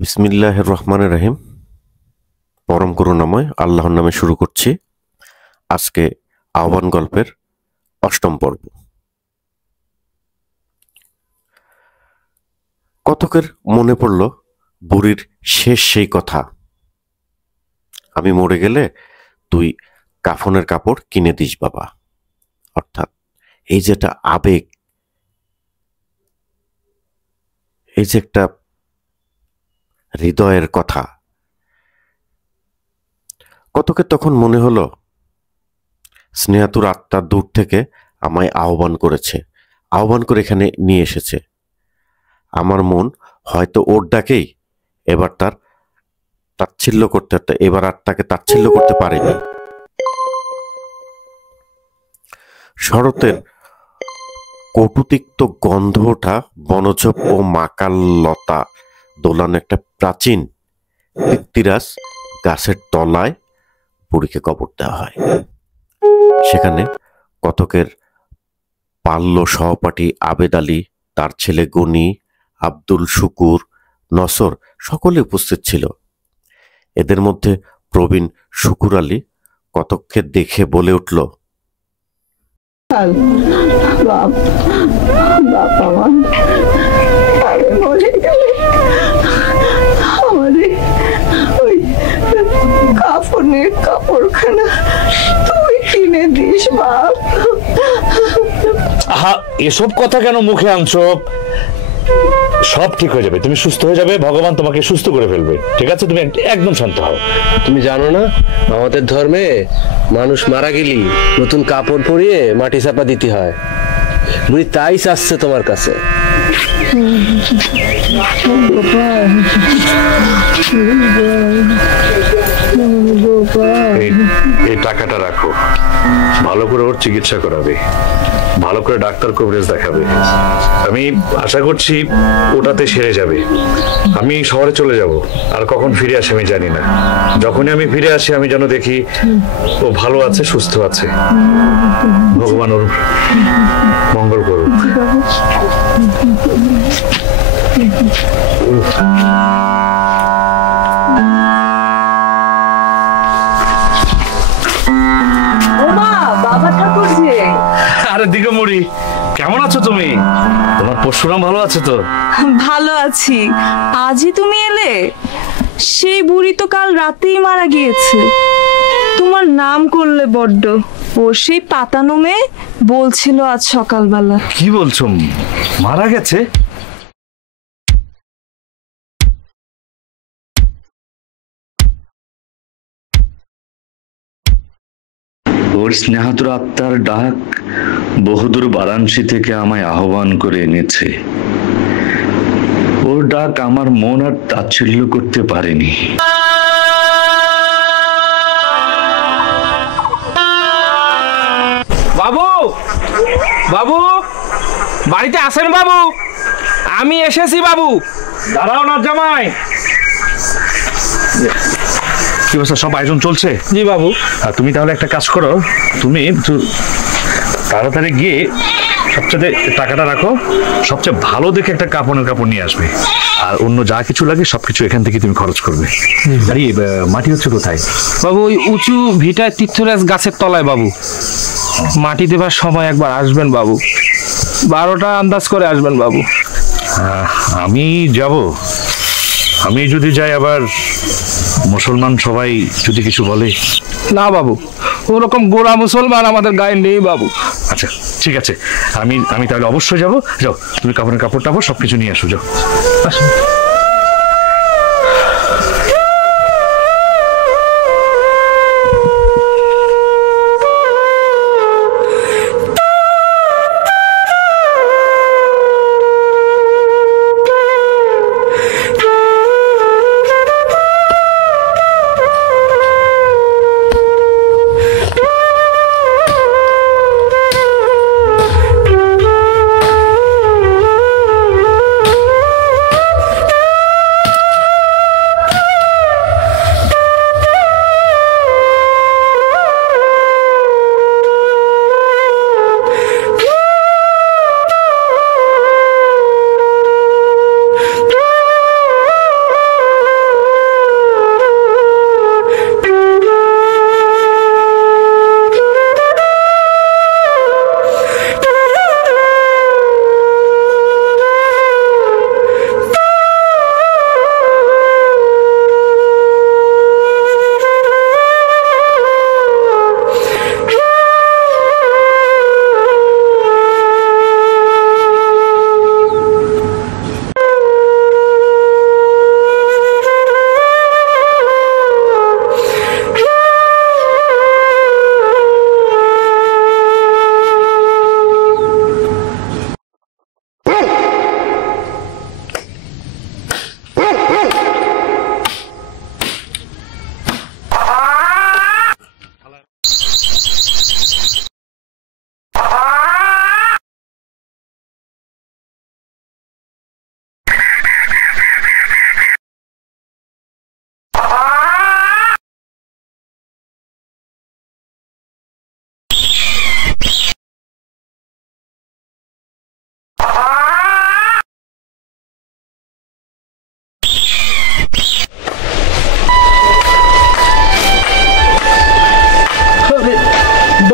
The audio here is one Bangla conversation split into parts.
বিসমিল্লাহির রহমানির রহিম। পরম করুণাময় আল্লাহর নামে শুরু করছি আজকে আহ্বান গল্পের অষ্টম পর্ব। কতকের মনে পড়ল বুড়ির শেষ সেই কথা, আমি মরে গেলে তুই কাফনের কাপড় কিনে দিস বাবা। অর্থাৎ এই যেটা আবেগ, এই যে একটা হৃদয়ের কথা, কতকে তখন মনে হলো স্নেহাতুর আত্মা দূর থেকে আমায় আহ্বান করেছে, আহ্বান করে এখানে নিয়ে এসেছে। আমার মন হয়তো ওর ডাকেই এবার তার তাচ্ছিল্য করতে, এবার আর তাকে তাচ্ছিল্য করতে পারেনি। শরতের কটুতিক্ত গন্ধ ওঠা বনজ ও মাকাল লতা দোলানো একটা প্রাচীন পিত্তিরাস গাছের তলায় বুড়িকে কবর দেওয়া হয়। সেখানে কতকের বাল্য সহপাঠী আবেদ আলী, তার ছেলে গনি, আব্দুল শুকুর, নসর সকলে উপস্থিত ছিল। এদের মধ্যে প্রবীণ শুকুর আলী কতককে দেখে বলে উঠল, কাফনের কাপড়খানা তুই কিনে দিস বাপ। আহা, এসব কথা কেন মুখে আনছো? সব ঠিক হয়ে যাবে, তুমি সুস্থ হয়ে যাবে, ভগবান তোমাকে সুস্থ করে ফেলবে। ঠিক আছে, তুমি একদম শান্ত হও। তুমি জানো না আমাদের ধর্মে মানুষ মারা গেলি নতুন কাপড় পরিয়ে মাটি চাপা দিতে হয়। বুড়ি তাই চাচ্ছে তোমার কাছে। এই টাকাটা রাখো, ভালো করে ওর চিকিৎসা করাবে, ভালো করে ডাক্তার কভারেজ দেখাবে। আমি আশা করছি ওটাতে সেরে যাবে। আমি শহরে চলে যাব, আর কখন ফিরে আসি আমি জানি না। যখনই আমি ফিরে আসি আমি যেন দেখি ও ভালো আছে, সুস্থ আছে। ভগবান ওর মঙ্গল করুক। বাবা ঠাকুর যে। আরে দিগমুড়ি, কেমন আছো তুমি? তোমার পরশুরাম ভালো আছে তো? ভালো আছি। আজই তুমি এলে? সেই বুড়ি তো কাল রাতেই মারা গিয়েছে। তোমার নাম করলে বড্ড। ও সেই পাতানো মেয়ে বলছিল আজ সকালবেলা। কি বলছো, মারা গেছে? ওর স্নেহাতুর আত্মার ডাক বহুদূর বারাণসী থেকে আমায় আহ্বান করে এনেছে। ওর ডাক আমার মন আর তাচ্ছিল্য করতে পারেনি। বাবু, বাবু, বাড়িতে আসেন বাবু? আমি এসেছি বাবু। দাঁড়াও না জামাই। কি অবস্থা, সব আয়োজন চলছে? জি বাবু। তুমি তাহলে একটা কাজ করো, তুমি তাড়াতাড়ি গিয়ে সবচেয়ে টাকাটা রাখো, সবচেয়ে ভালো দেখে একটা কাপড়ের কাপড় নিয়ে আসবে, আর অন্য যা কিছু লাগে সবকিছু এখান থেকে তুমি খরচ করবে। আরে মাটি হচ্ছে কোথায় বাবু? ওই উঁচু ভিটায় তীর্থরাজ গাছের তলায় বাবু। মাটি দেবার সময় একবার আসবেন বাবু, 12টা আন্দাজ করে আসবেন বাবু। আমি যাব? আমি যদি যাই আবার মুসলমান সবাই যদি কিছু বলে? না বাবু, ওরকম গোড়া মুসলমান আমাদের গায়ে নেই বাবু। আচ্ছা ঠিক আছে, আমি তাহলে অবশ্যই যাবো। যাও, তুমি কাপড়ের কাপড় টাপড় সবকিছু নিয়ে আসো, যাও। আসো।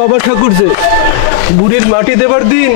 বাবা ঠাকুর যে বুড়ির মাটি দেবার দিন